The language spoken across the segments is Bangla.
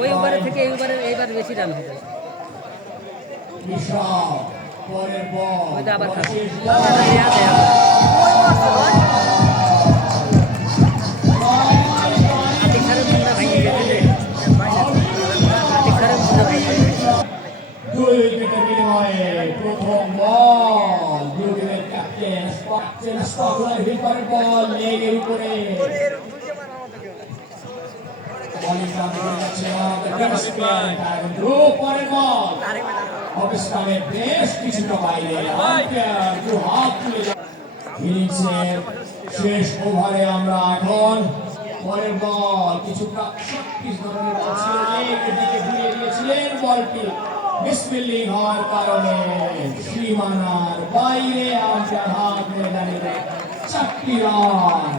ওই ওভারে থেকে এইবার বেশি রান হবে। ওই আবার প্রথম বল ক্যাপ্টেন বল লেগের উপরে বেশ কিছুটা বাইরে শেষ ওভারে আমরা এখন পরের বল কিছুটা ধরনের ঘুরিয়ে দিয়েছিলেন বলটি মিসফিল্ডিং হওয়ার কারণে সীমানার বাইরে আম্পায়ার হাত দাঁড়িয়ে 4টি রান।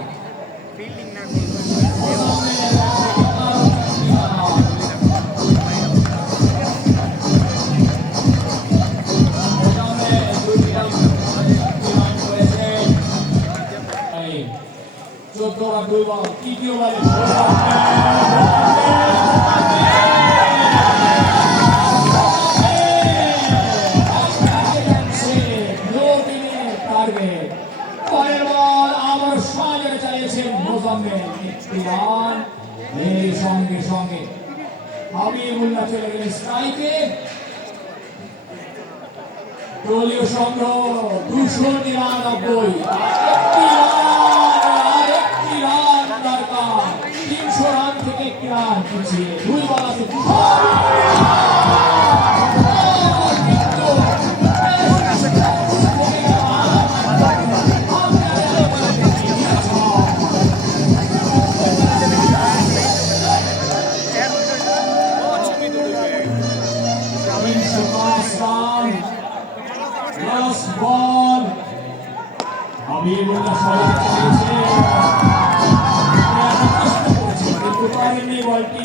তৃতীয় বারে আবার সাজরে চালিয়েছেন মোজাম্মেল সঙ্গে সঙ্গে হাবিবুল্লাহ চলে গেলেন স্ট্রাইকে। দলীয় সংগ্রহ 299, একটি রান দরকার। 300 রান থেকে একটি রান পিছিয়ে 2 বল আছে। হাবিবুল্লাহ সবাই বলটি